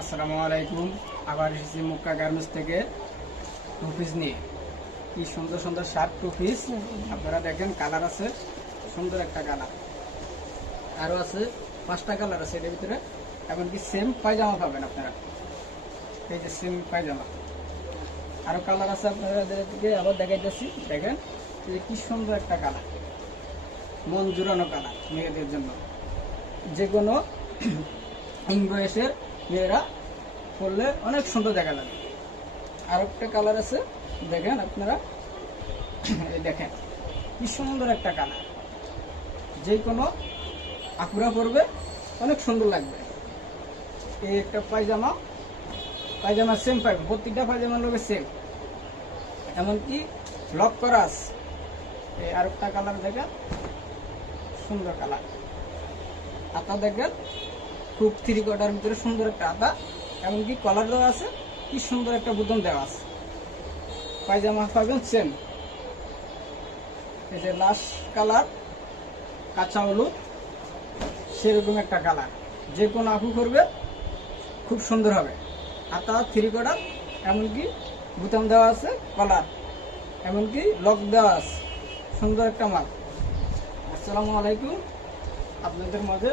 আসসালামু আলাইকুম। আবার এসেছি মুক্কা গার্মেন্টস থেকে টু পিস নিয়ে। কি সুন্দর সুন্দর শার্ট টু পিস আপনারা দেখেন, কালার আছে, সুন্দর একটা কালার। আরও আছে 5টা কালার আছে এটার ভিতরে। এমনকি সেম পায়জামা পাবেন আপনারা, এই যে সেম পায়জামা। আরও কালার আছে আপনাদেরকে আবার দেখাইতেছি। দেখেন এই যে কি সুন্দর একটা কালার, মন জুড়ানো কালার মেয়েদের জন্য। যে কোনো ইং বয়সের মেয়েরা পরলে অনেক সুন্দর দেখা যাবে। আর একটা কালার আছে, দেখেন আপনারা, এই দেখেন কি সুন্দর একটা কালার। যে কোনো আপুরা পরবে অনেক সুন্দর লাগবে। এই একটা পায়জামা, পায়জামা সেম পাইবে, প্রত্যেকটা পায়জামার লোকের সেম, এমনকি লক করা আছে। এই আর একটা কালার দেখেন, সুন্দর কালার। আতা দেখেন, খুব 3 কোয়ার্টার ভিতরে সুন্দর একটা আতা, এমনকি কলার দেওয়া আছে, কি সুন্দর একটা বুতাম দেওয়া আছে। পায়জামা পাবেন সেম। এই যে লাস্ট কালার কাঁচা হলুদ, সেরকম একটা কালার। যে কোনো আপু করবে খুব সুন্দর হবে। আতা 3 কোয়ার্টার, এমনকি বুতাম দেওয়া আছে, কলার, এমনকি লক দেওয়া আছে, সুন্দর একটা মাল। আসসালামু আলাইকুম। আপনাদের মাঝে